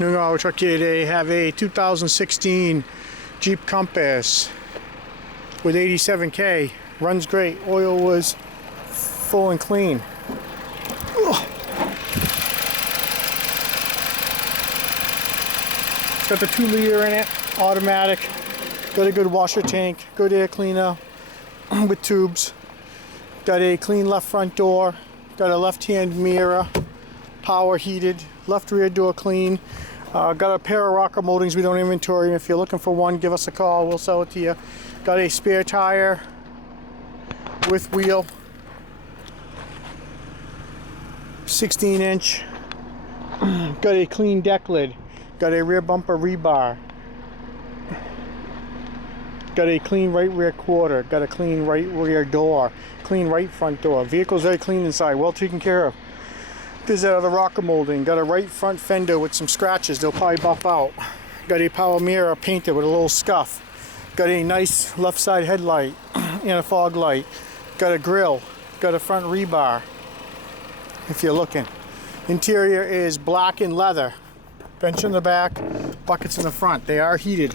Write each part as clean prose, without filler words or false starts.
New Auto Truck here today. Have a 2016 Jeep Compass with 87K. Runs great. Oil was full and clean. Ugh. It's got the 2-liter in it, automatic. Got a good washer tank, good air cleaner with tubes. Got a clean left front door. Got a left-hand mirror, power heated. Left rear door clean. Got a pair of rocker moldings we don't inventory. If you're looking for one, give us a call. We'll sell it to you. Got a spare tire with wheel. 16-inch. Got a clean deck lid. Got a rear bumper rebar. Got a clean right rear quarter. Got a clean right rear door. Clean right front door. Vehicle's very clean inside. Well taken care of. This is out of the rocker molding. Got a right front fender with some scratches. They'll probably buff out. Got a power mirror painted with a little scuff. Got a nice left side headlight and a fog light. Got a grill. Got a front rebar if you're looking. Interior is black and leather. Bench in the back, buckets in the front. They are heated.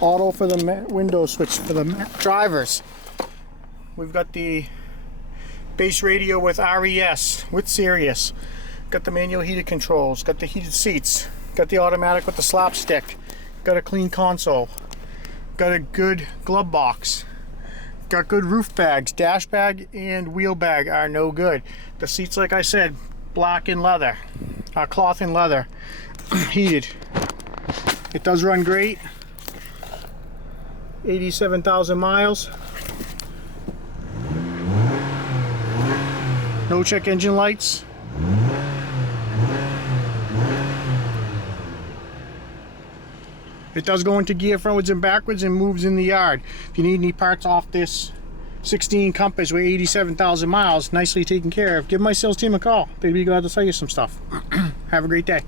Auto for the window switch for the drivers. We've got the base radio with RES, with Sirius. Got the manual heated controls, got the heated seats, got the automatic with the slapstick, got a clean console, got a good glove box, got good roof bags. Dash bag and wheel bag are no good. The seats, like I said, black and leather, cloth and leather, heated. It does run great. 87,000 miles. No check engine lights. It does go into gear frontwards and backwards and moves in the yard. If you need any parts off this 16 Compass with 87,000 miles, nicely taken care of, give my sales team a call. They'd be glad to sell you some stuff. Have a great day.